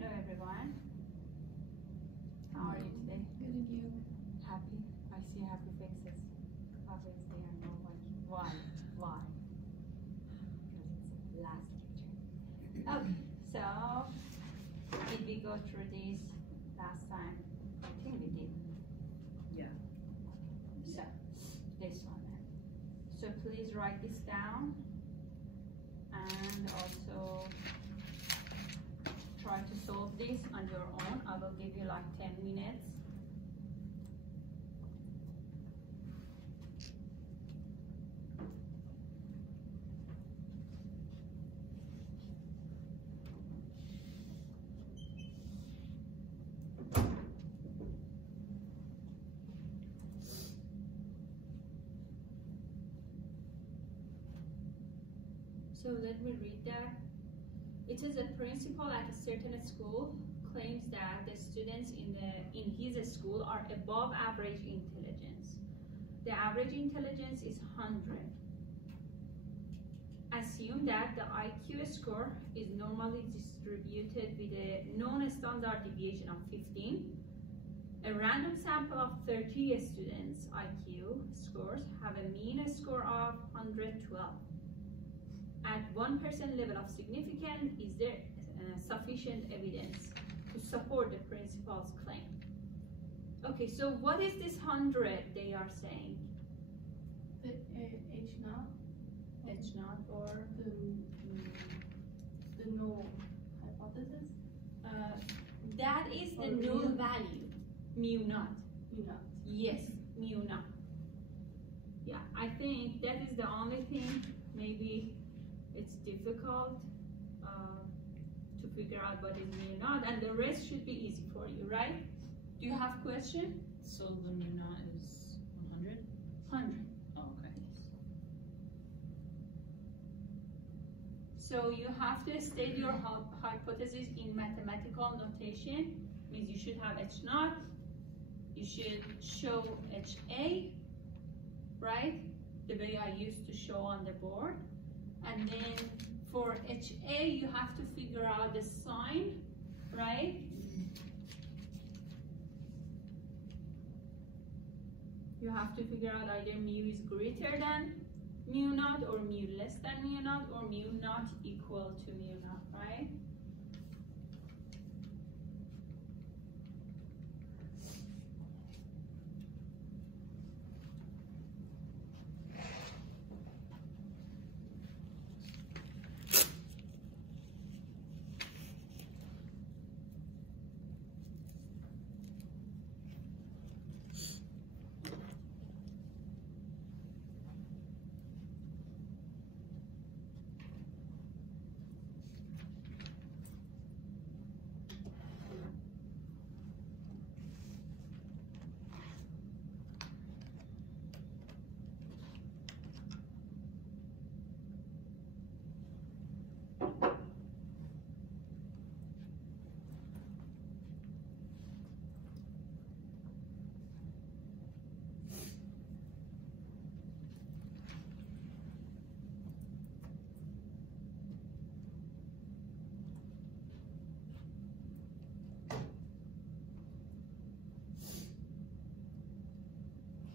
Hello everyone. How are you today? Good of you. Happy? I see happy faces. Obviously I know why. Why? Because it's the last lecture. Okay, so did we go through this last time? I think we did. Yeah. So this one. So please write this down and also try to solve this on your own. I will give you like 10 minutes. So let me read that. It is a principal at a certain school claims that the students in his school are above average intelligence. The average intelligence is 100. Assume that the IQ score is normally distributed with a non-standard deviation of 15. A random sample of 30 students' IQ scores have a mean score of 112. At 1% level of significance, is there sufficient evidence to support the principal's claim? Okay, so what is this 100 they are saying? The H naught. H naught or the null hypothesis. That is the Or null mu. value, mu naught. Mu naught. Yes, mu naught. Yeah, I think that is the only thing. Maybe it's difficult to figure out what is mu naught, and the rest should be easy for you, right? Do you have question? So the mu naught is 100? 100. Oh, okay. So you have to state your hypothesis in mathematical notation. Means you should have H naught. You should show HA, right? The way I used to show on the board. And then for HA, you have to figure out the sign, right? You have to figure out either mu is greater than mu naught, or mu less than mu naught, or mu naught equal to mu naught, right?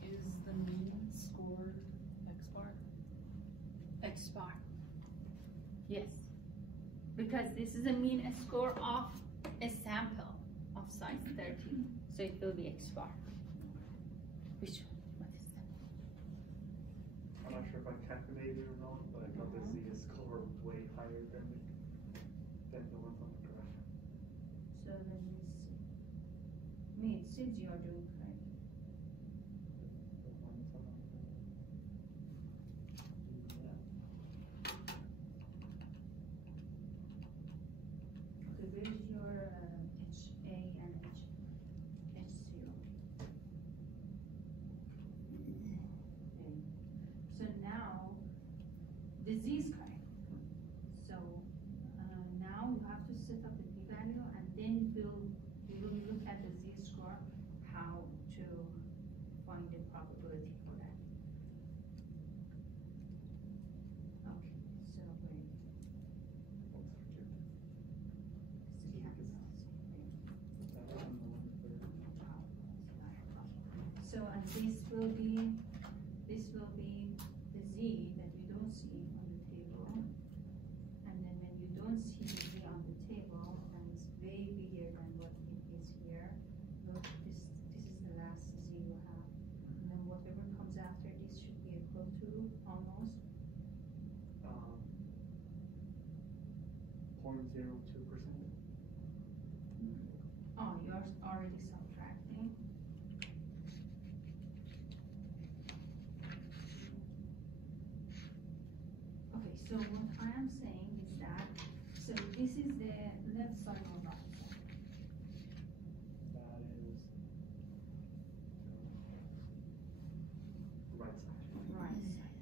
Is the mean score X bar? X bar. Yes. Because this is a mean score of a sample of size 30. So it will be X bar. Which one? What is that? I'm not sure if I calculated it or not, but I got the Z score way higher than the ones on the graph. So let me see. Mean, since you are doing correct. The ones on the Okay, where is your HA and H0? Okay. So now the Z is correct. So now you have to set up the p-value, and then we will look at the Z score, how this will be the z that you don't see on the table. And then when you don't see the z on the table, and it's way bigger than what it is here. Look, this is the last z you have. And then whatever comes after this should be equal to almost 0.02%. Oh, you're already subtracting. Okay, so what I am saying is that, so this is the left side or right side? That is right side. Right side.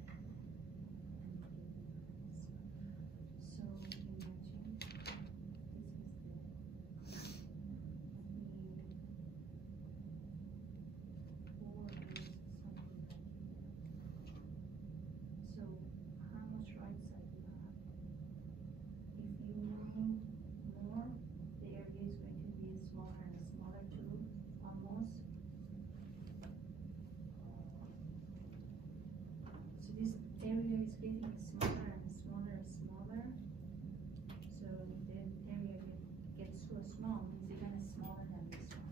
So imagine this is so how much right side do you have? If you move more, the area is going to be smaller and smaller too, almost. So this area is getting smaller and smaller and smaller. So the area gets so small, means it's even smaller than this one.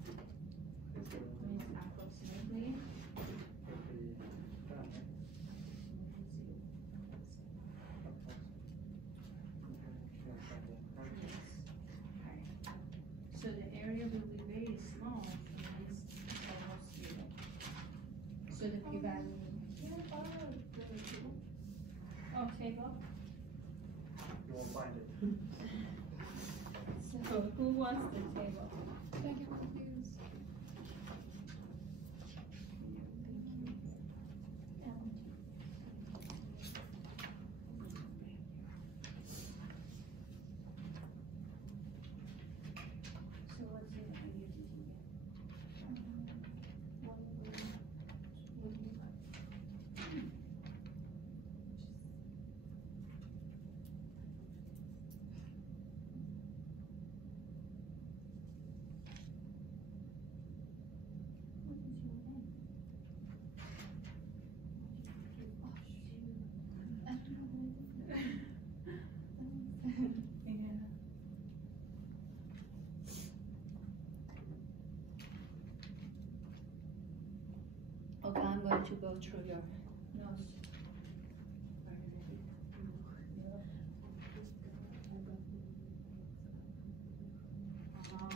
Means approximately. So the area will be very small, so it's almost zero. So the p-value. Oh, table. You won't find it. So who wants the table? I get confused. So what's the area did you get? What is your name? I don't know. Yeah. Okay, I'm going to go through your notes. Oh.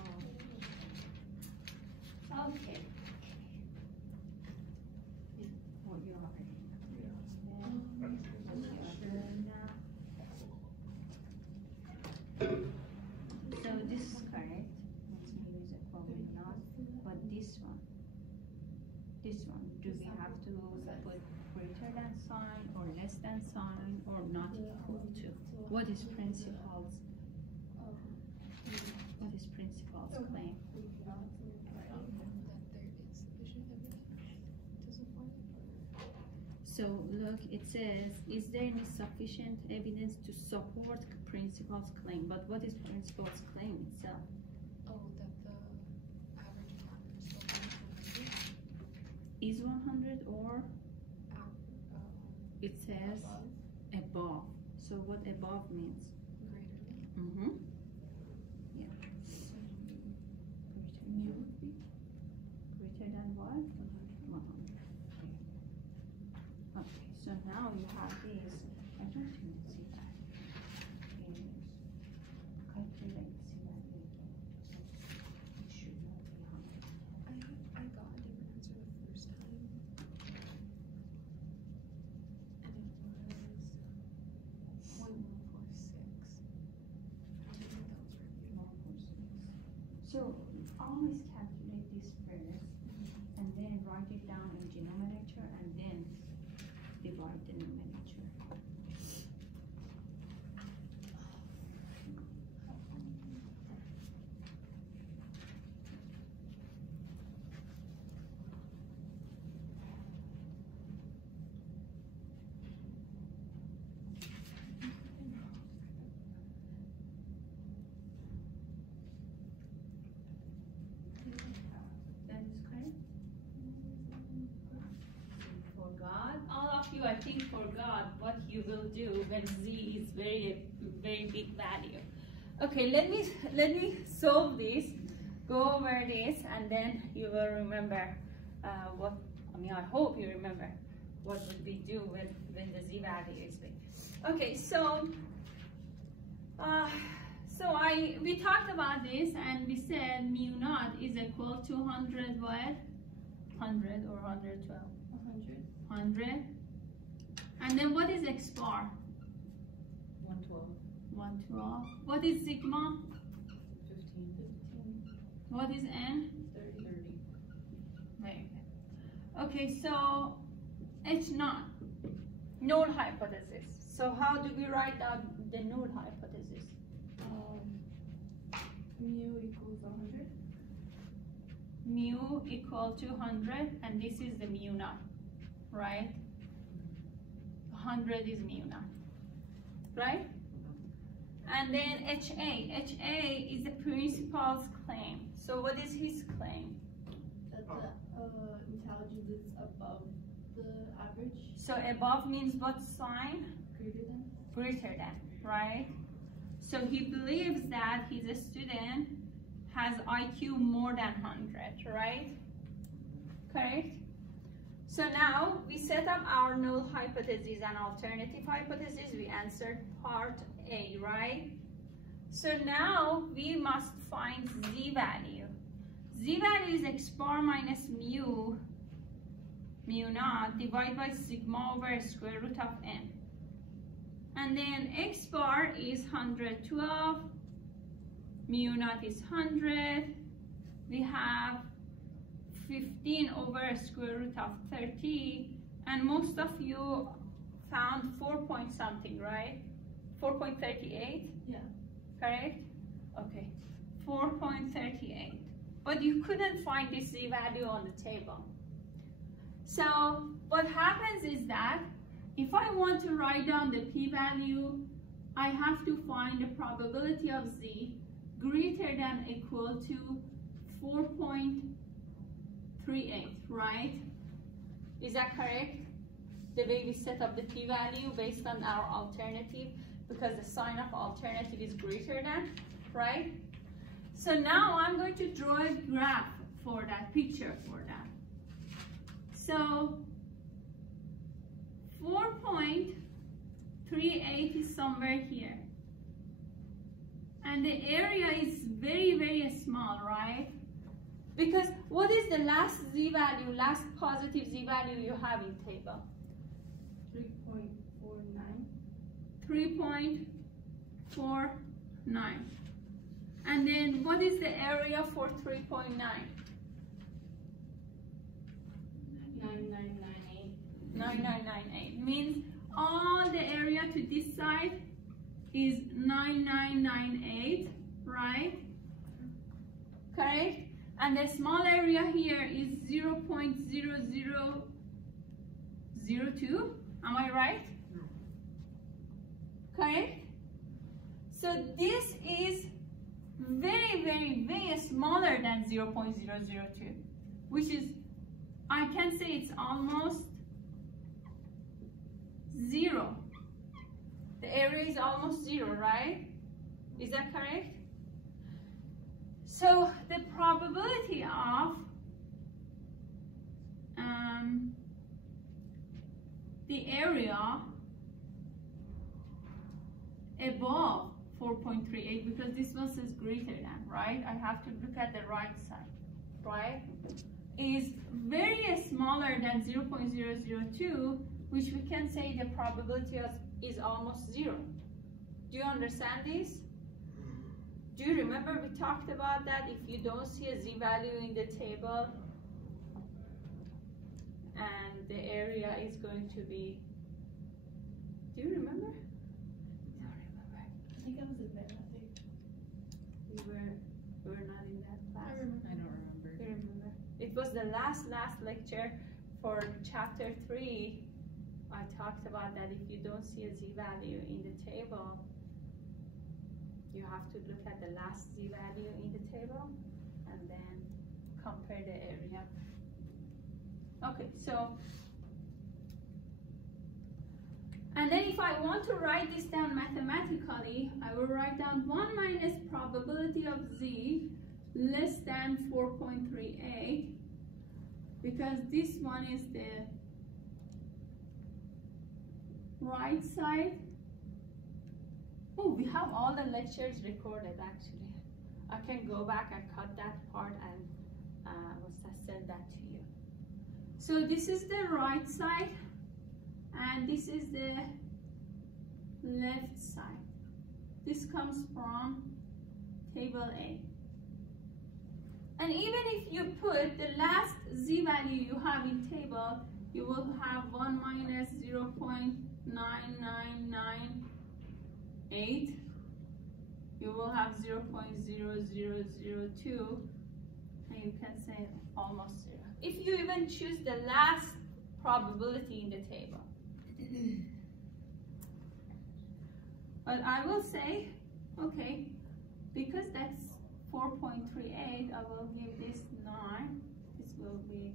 Okay. Oh, you're already. So this is correct. Let's use a forward not, but this one, do we have to put greater than sign or less than sign or not equal to? What is principal's? What is principal's claim? So look, it says, is there any sufficient evidence to support principal's claim? But what is principal's claim itself? Oh, that the average amount Is 100 or it says above. So what above means? greater than. Mm-hmm. Yeah. Greater than what? 100. Okay, so now you have this. I don't even see that. Calculate, see that later. It should not be 100. I got a different answer the first time. And it was 1146. I don't think that was right. So always calculate this first and then write it down in denominator and then divide the numerator. That is correct? what you will do when z is very big value. Okay, let me solve this, go over this, and then you will remember I hope you remember what would we do when the z value is big. Okay, so we talked about this and we said mu naught is equal to 100 what? 100 or 112? 100. And then what is x bar? 112. 112. What is sigma? 15. What is n? 30. Very good. Okay, so H naught, null hypothesis. So how do we write down the null hypothesis? Mu equals 100. Mu equal to 100, and this is the mu naught, right? 100 is mu naught, right? And then HA is the principal's claim. So what is his claim? That the intelligence is above the average. So above means what sign? Greater than. Greater than, right? So he believes that his student has IQ more than 100, right? Correct? So now we set up our null hypothesis and alternative hypothesis. We answered part A, right? So now we must find z value. Z value is x bar minus mu naught divided by sigma over square root of n. And then x bar is 112, mu naught is 100. We have 15 over square root of 30, and most of you found 4 point something, right? 4.38? Yeah. Correct? Okay, 4.38. But you couldn't find this z value on the table. So what happens is that if I want to write down the p-value, I have to find the probability of z greater than or equal to 4.38, right? Is that correct? The way we set up the p-value based on our alternative, because the sign of alternative is greater than, right? So now I'm going to draw a graph for that, picture for that. So 4.38 is somewhere here. And the area is very small, right? Because what is the last z value, last positive z value you have in table? 3.49. 3.49. And then what is the area for 3.9? 9998. 9998 means all the area to this side is 9998, right? Correct? And the small area here is 0.0002. Am I right? Correct? So this is very smaller than 0.002, which is, I can say it's almost 0. The area is almost 0, right? Is that correct? So the probability of the area above 4.38, because this one says greater than, right? I have to look at the right side, right? Is very smaller than 0.002, which we can say the probability is almost 0. Do you understand this? Do you remember we talked about that? If you don't see a z value in the table, and the area is going to be, do you remember? I don't remember. I think I was in there that day. We were not in that class. I remember. I don't remember. You remember? It was the last lecture for chapter 3. I talked about that if you don't see a z value in the table, you have to look at the last z value in the table and then compare the area. Okay, so And then if I want to write this down mathematically, I will write down 1 minus probability of z less than 4.38, because this one is the right side. Oh, we have all the lectures recorded actually. I can go back and cut that part and send that to you. So this is the right side and this is the left side. This comes from table A. And even if you put the last z value you have in table, you will have 1 minus 0.9998. You will have 0.0002, and you can say almost 0. If you even choose the last probability in the table. But I will say, okay, because that's 4.38, I will give this 9. This will be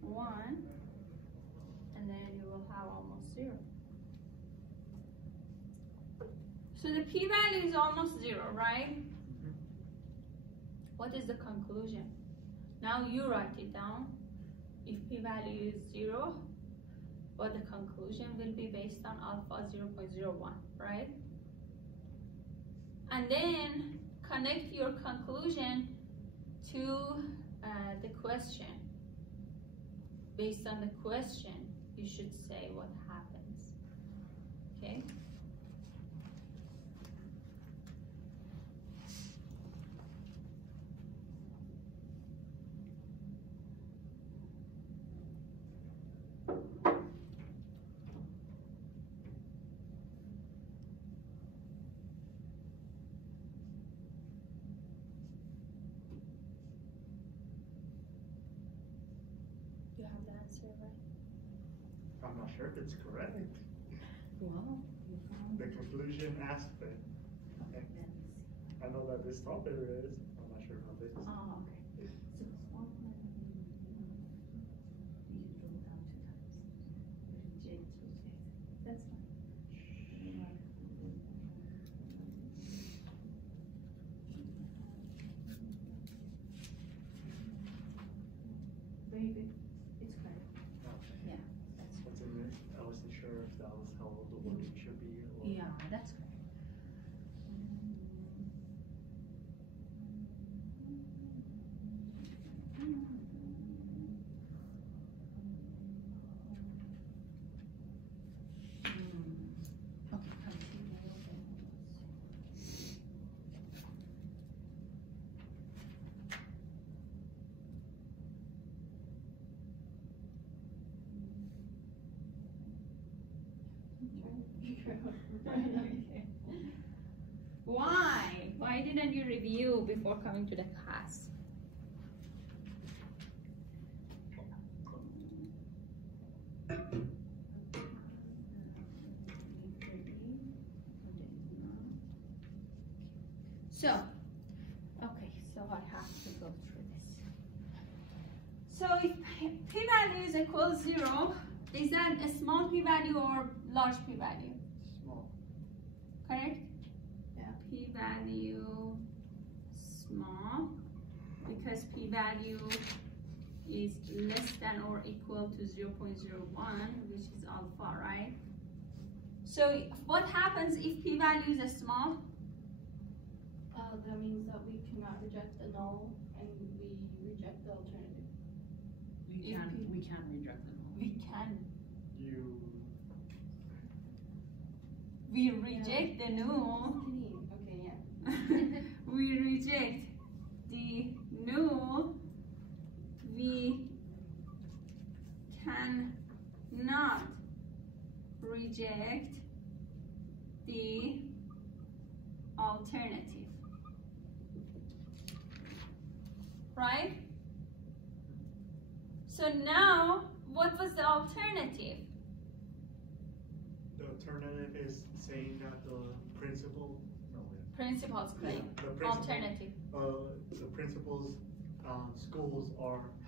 1, and then you will have almost 0. So the p-value is almost 0, right? What is the conclusion? Now you write it down. If p-value is 0, but the conclusion will be based on alpha 0.01, right? And then connect your conclusion to the question. Based on the question, you should say what happens, okay? You have the answer, right? I'm not sure if it's correct. Well, you found The conclusion aspect. okay. I know that this top there is. I'm not sure how this is. Oh, okay. So it's 1 minus you can roll down 2 times. Reject. That's fine. Very good. It's correct. Okay. Yeah, that's What's in it? I wasn't sure if that was how the wording should be. Or yeah, that's correct. Okay, Why? Why didn't you review before coming to the class? So, okay, so I have to go through this. So if p-value is equal 0, is that a small p-value or large p-value? Small. Correct? Yeah. P-value small, because p-value is less than or equal to 0.01, which is alpha, right? So what happens if p-value is small? That means that we cannot reject the null and we reject the alternative. we can reject them all. We can. You. We reject the null. Okay, yeah. We reject the null. We cannot reject the alternative. Right? So now, what was the alternative? The alternative is saying that the principal. No, wait. Principal's claim. The principal. Alternative. The principal's schools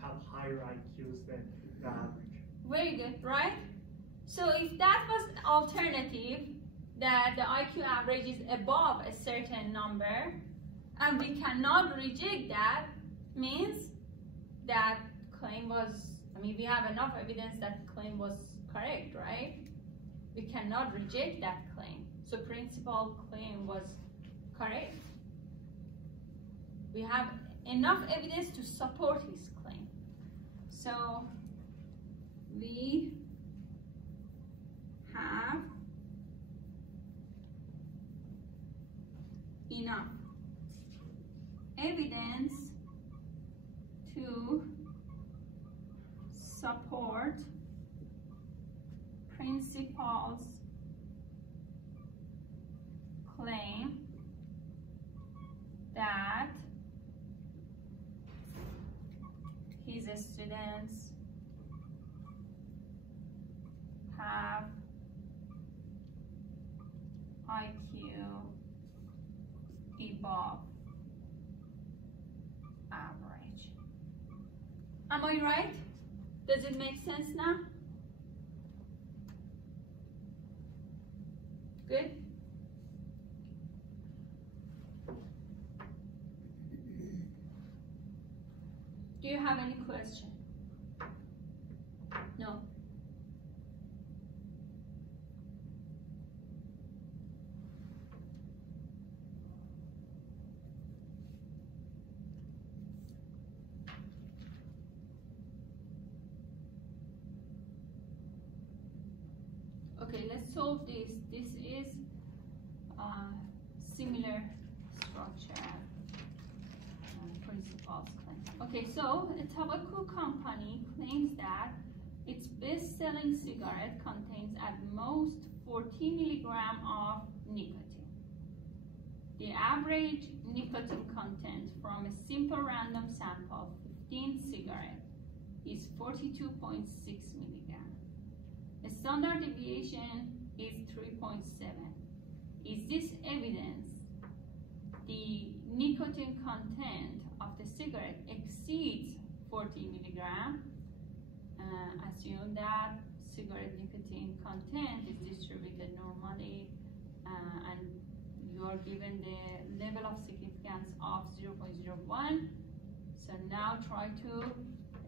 have higher IQs than the average. Very good, right? So if that was the alternative, that the IQ average is above a certain number, and we cannot reject that, means that claim was, we have enough evidence that claim was correct, right? We cannot reject that claim. So principal claim was correct. We have enough evidence to support his claim. So we have enough evidence to support principal's claim that his students have IQ above average. Am I right? Does it make sense now? Good? Do you have any question? No? Okay, let's solve this. This is similar structure principals claim. Okay, so a tobacco company claims that its best-selling cigarette contains at most 40 milligrams of nicotine. The average nicotine content from a simple random sample of 15 cigarettes is 42.6 milligrams. The standard deviation is 3.7. Is this evidence the nicotine content of the cigarette exceeds 40 milligrams? Assume that cigarette nicotine content is distributed normally and you are given the level of significance of 0.01. So now try to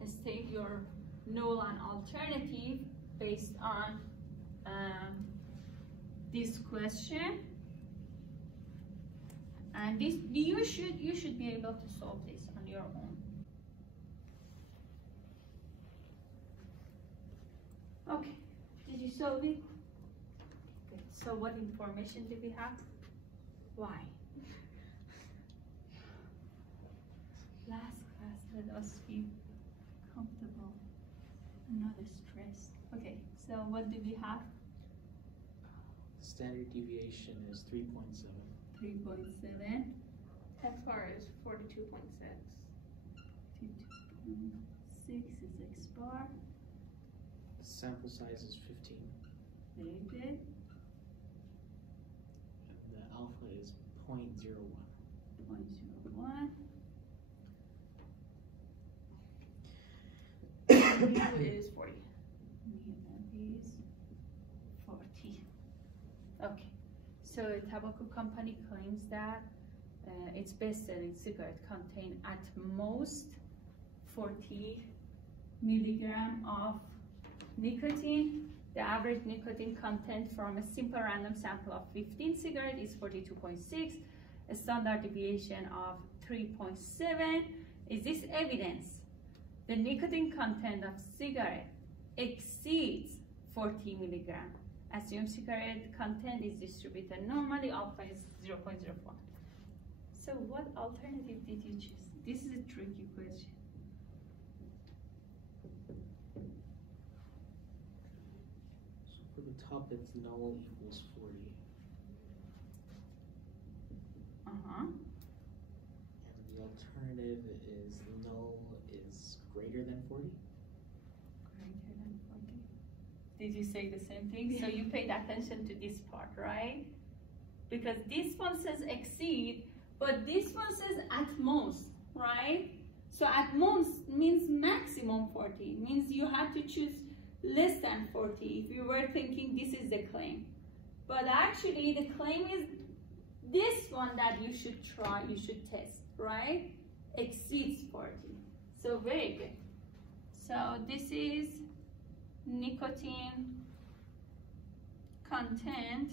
state your null and alternative based on this question. And this you should be able to solve this on your own. Okay, did you solve it? Good. So what information do we have? Why? Last class let us be comfortable and not stressed. Okay, so what do we have? Standard deviation is 3.7. 3.7. FR is 42.6. 52.6 is X bar. Sample size is 15. Very good. And the alpha is 0.01. 0.01. Mu is 40. Mu is 40. Okay. So a tobacco company claims that its best-selling cigarette contain at most 40 milligrams of nicotine. The average nicotine content from a simple random sample of 15 cigarettes is 42.6, a standard deviation of 3.7. Is this evidence the nicotine content of cigarette exceeds 40 milligrams? Assume cigarette content is distributed normally, alpha is 0.04. So what alternative did you choose? This is a tricky question. So for the top, it's null equals 40. And the alternative is null is greater than 40. Greater than 40. Did you say the same thing? So you paid attention to this part, right? Because this one says exceed, but this one says at most, right? So at most means maximum 40. Means you have to choose less than 40 if you were thinking this is the claim. But actually the claim is this one that you should try, you should test, right? Exceeds 40. So very good. So this is nicotine content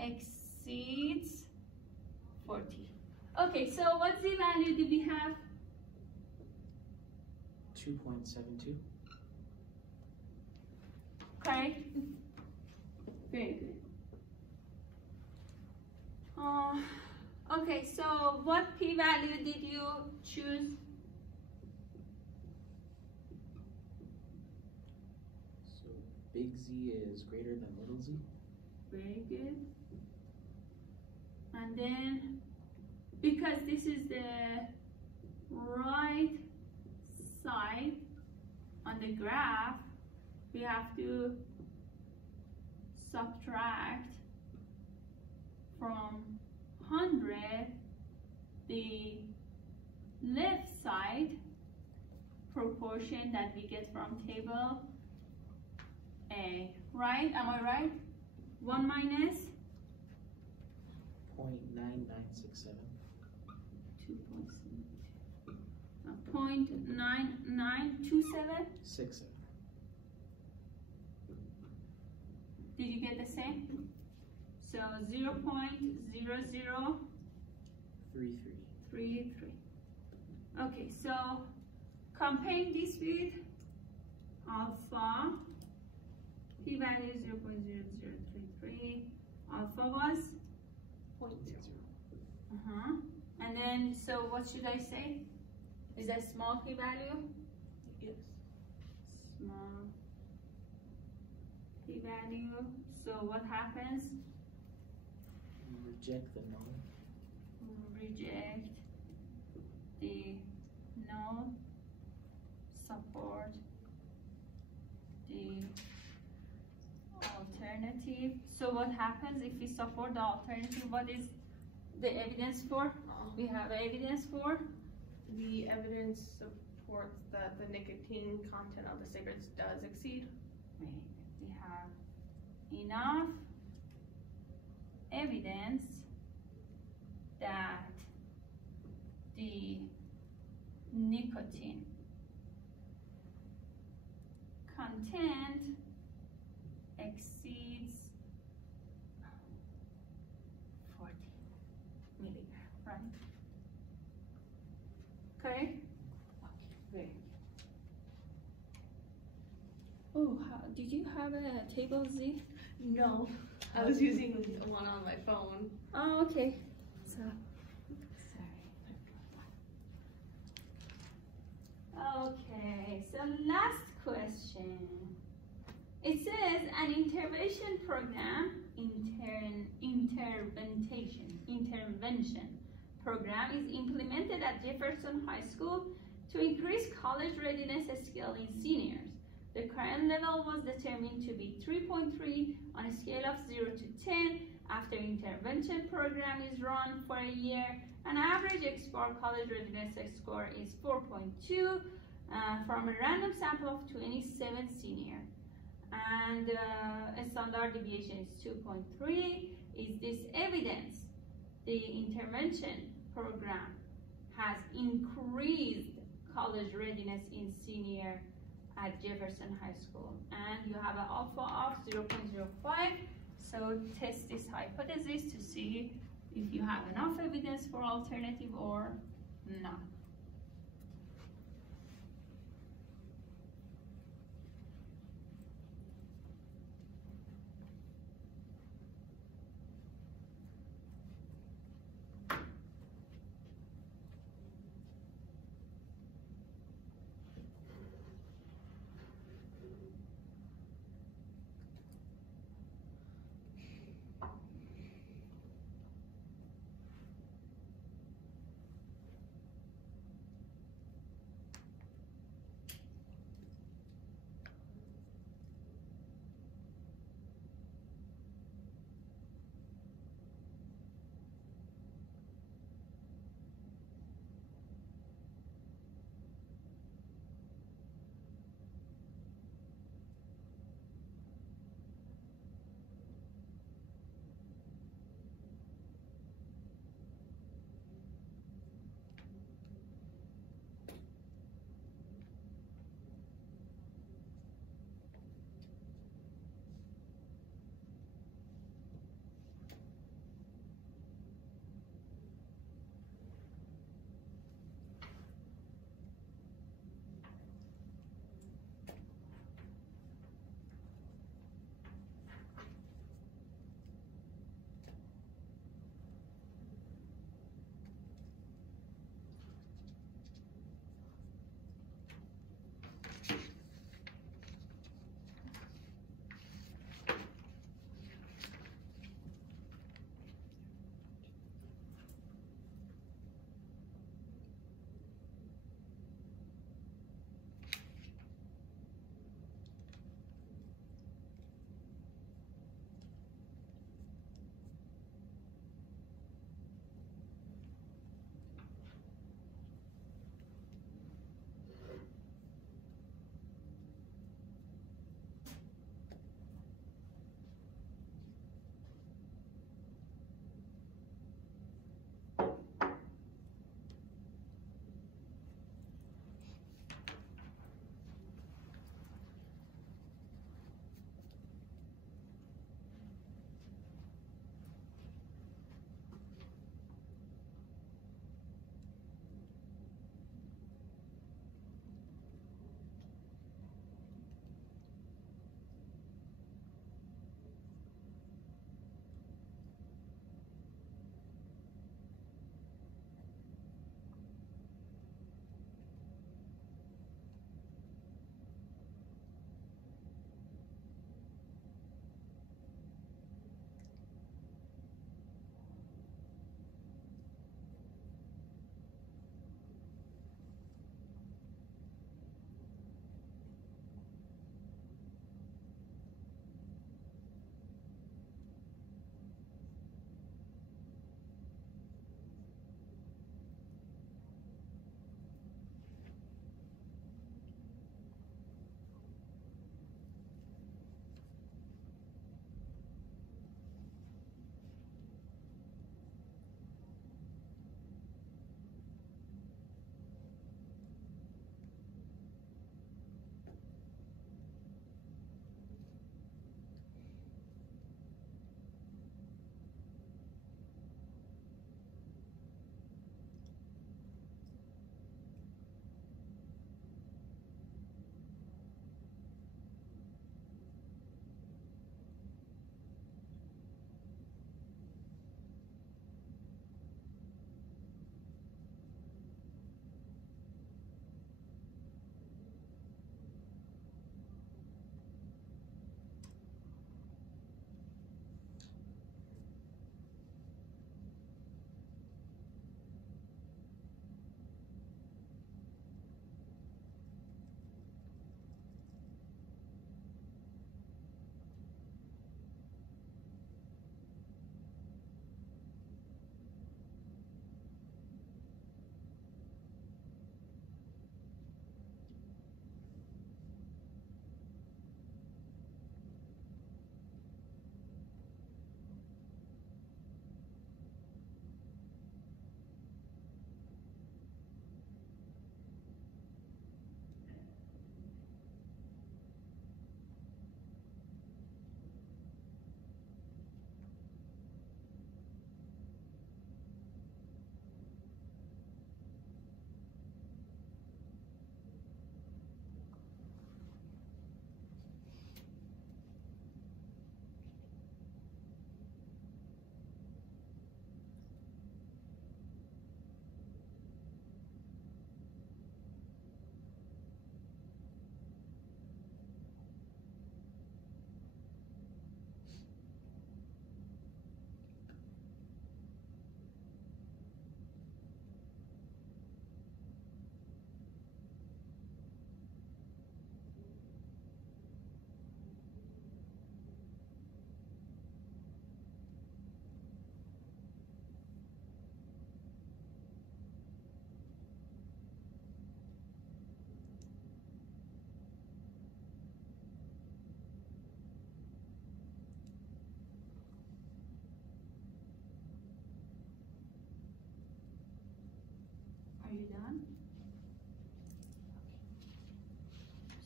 exceeds 40. Okay, so what's the value do we have? 2.72. Correct? Very good. Okay, so what p-value did you choose? So big Z is greater than little z. Very good. And then, because this is the right side on the graph, we have to subtract from 100 the left side proportion that we get from table A, right? Am I right? 1 minus 0.9967. 0.9927. 67. Did you get the same? So 0.0033. 33. Okay, so comparing this with alpha, p-value is 0.0033. Alpha was 0.0. And then, so what should I say? Is that small p-value? Yes. Small p-value. So what happens? Reject the null. Reject the null, support the alternative. So what happens if we support the alternative? What is the evidence for? We have evidence for? The evidence supports that the nicotine content of the cigarettes does exceed. We have enough evidence that the nicotine content exceeds 40 milligram, right? Okay? Very good. Oh, did you have a table Z? No, I was using one on my phone. Oh, okay. So, sorry. Okay, so last question. It says an intervention program, intervention program is implemented at Jefferson High School to increase college readiness skill in seniors. The current level was determined to be 3.3 on a scale of 0 to 10. After intervention program is run for a year, an average XBAR college readiness score is 4.2 from a random sample of 27 seniors. And a standard deviation is 2.3. Is this evidence the intervention program has increased college readiness in senior at Jefferson High School? And you have an alpha of 0.05. So test this hypothesis to see if you have enough evidence for alternative or not. you done?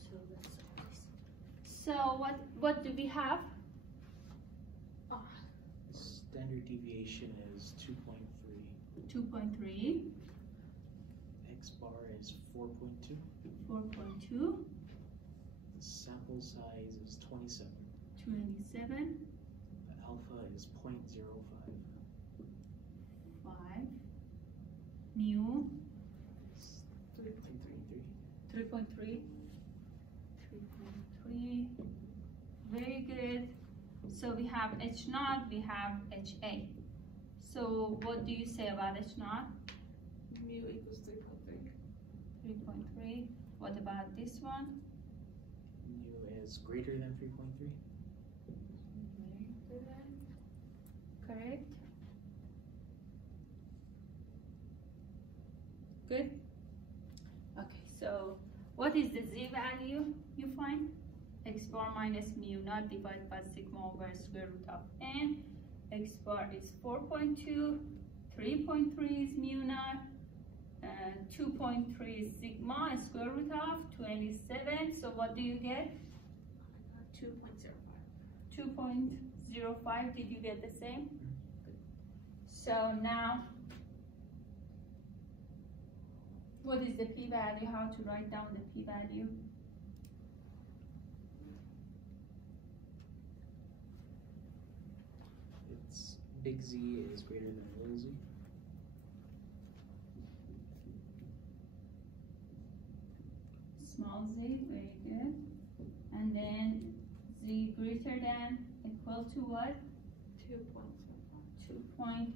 So let's solve this. So what do we have? Standard deviation is 2.3. 2.3, X bar is 4.2. 4.2, The sample size is 27. 27, The alpha is 0.05. 5, mu, It's 3.33. 3.3, 3.3, very good. So we have H naught, we have HA. So what do you say about H naught? Mu equals 3.3. 3.3. What about this one? Mu is greater than 3.3. Correct. Good. Okay, so what is the Z value you find? X bar minus mu naught divided by sigma over square root of n. X bar is 4.2, 3.3 is mu naught, 2.3 is sigma square root of 27. So what do you get? 2.05. 2.05. Did you get the same? So now, what is the p-value? How to write down the p-value? It's big Z is greater than little z. Small z, very good. And then z greater than equal to what? 2.05.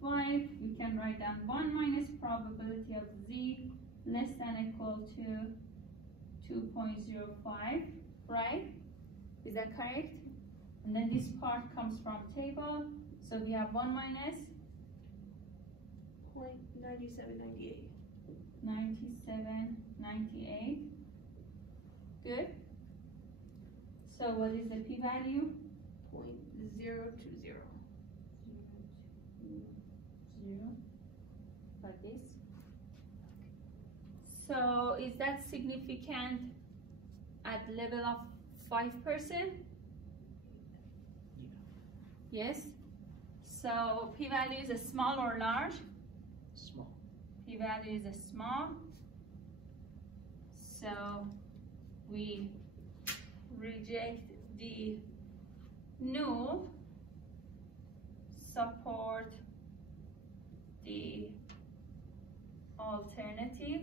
2.05. We can write down 1 minus probability of z less than equal to 2.05, right? Is that correct? And then this part comes from table. So we have 1 minus 0.9798. 97.98. Good. So what is the p-value? 0.020. 0, like this. So is that significant at level of 5%? Yes. So p-value is a small or large? Small. P-value is a small. So we reject the null, support the alternative,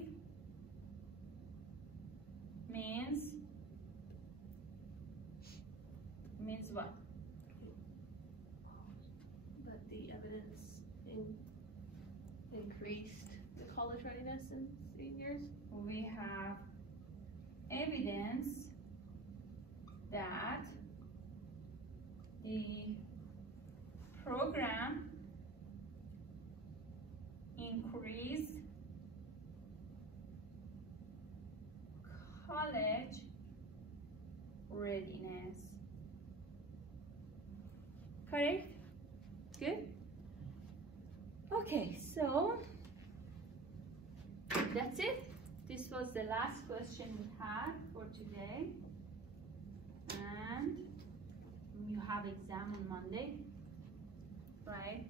means what? But the evidence increased the college readiness in seniors. We have evidence that the program increased college readiness. Correct? Good? Okay, so that's it. This was the last question we had for today. And you have exam on Monday, right?